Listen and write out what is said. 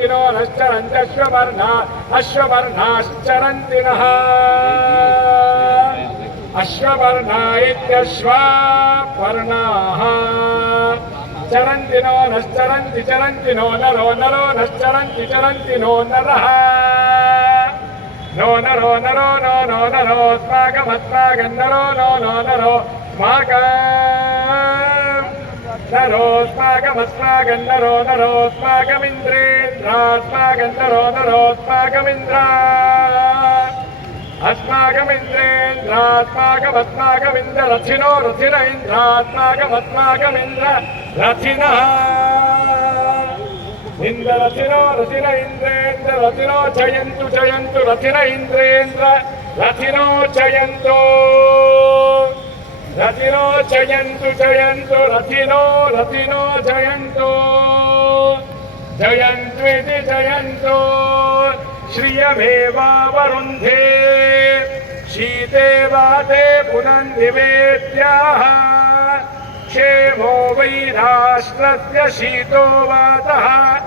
चरन्तिनो नश्चरन्त्यश्ववर्णा अश्ववर्णाश्चरन्तिनः अश्ववर्णा इत्यश्वावर्णाः चरन्तिनो नश्चरन्ति चरन्तिनो नरो नरो नश्चरन्ति चरन्तिनो नरः नो नरो नरो नो नो नरो स्माकमस्माकन्नरो नो नो नरो नरो स्माकमस्माकन्नरो नरो स्माकमिन्द्रेन्द्रास्माकन्नरो नरो स्माकमिन्द्रा अस्माकमिन्द्रेन्द्रास्माकमस्माकमिन्द्र रथिनो रथिन इन्द्रास्माकमस्माकमिन्द्र रथिनः इंद्ररथिनो रथिन इंद्रेन्द्र रथिनो जयन्तु जयन्तु रथिन इंद्रेन्द्र रथिनो जयन्तु रथिनो जयन्तु जयन्तु रथिनो रथिनो जयन्तु जयन्तु इति जयन्तु श्रियमेवावरुन्धे शीते वाते पुनन्दिवेद्याः क्षेमो वै राष्ट्रस्य शीतो वातः